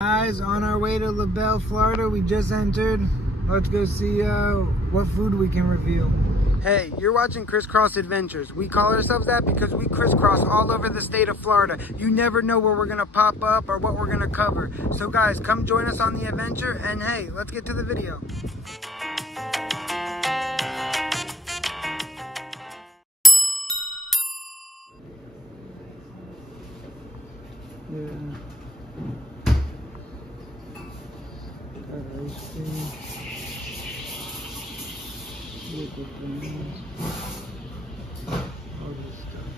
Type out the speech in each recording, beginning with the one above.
Guys, on our way to LaBelle, Florida. We just entered. Let's go see what food we can review. Hey, you're watching Crisscross Adventures. We call ourselves that because we crisscross all over the state of Florida. You never know where we're gonna pop up or what we're gonna cover. So guys, come join us on the adventure, and hey, let's get to the video. Yeah. Got ice cream. Look what bananas. All this stuff.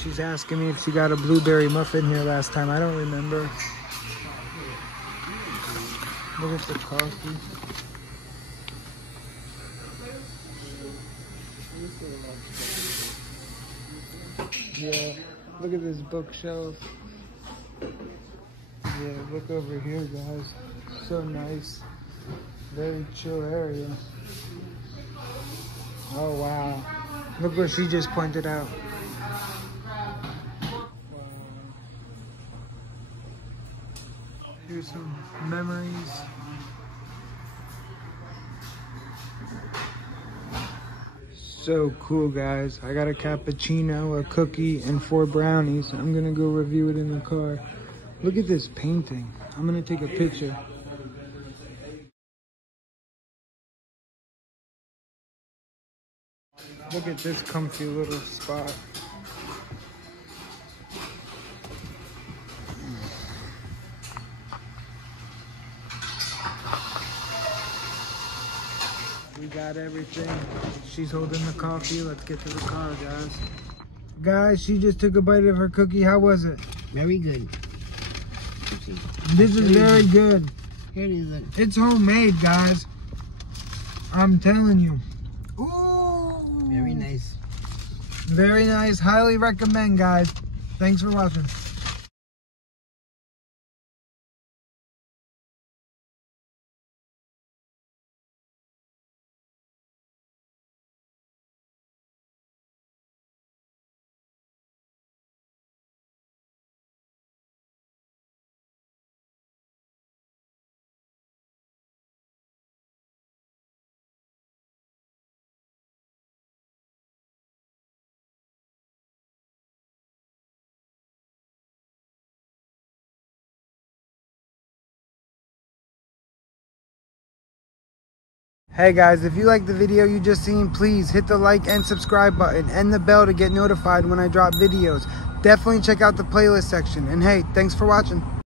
She's asking me if she got a blueberry muffin here last time. I don't remember. Look at the coffee. Yeah, look at this bookshelf. Yeah, look over here, guys. So nice. Very chill area. Oh, wow. Look what she just pointed out. Wow. Here's some memories. So cool, guys. I got a cappuccino, a cookie, and 4 brownies. I'm gonna go review it in the car. Look at this painting. I'm gonna take a picture. Look at this comfy little spot. We got everything. She's holding the coffee. Let's get to the car, guys. Guys, she just took a bite of her cookie. How was it? Very good. This is very good. Here it is. It's homemade, guys. I'm telling you. Ooh. Very nice. Very nice. Highly recommend, guys. Thanks for watching. Hey guys, if you like the video you just seen, please hit the like and subscribe button and the bell to get notified when I drop videos. Definitely check out the playlist section. And hey, thanks for watching.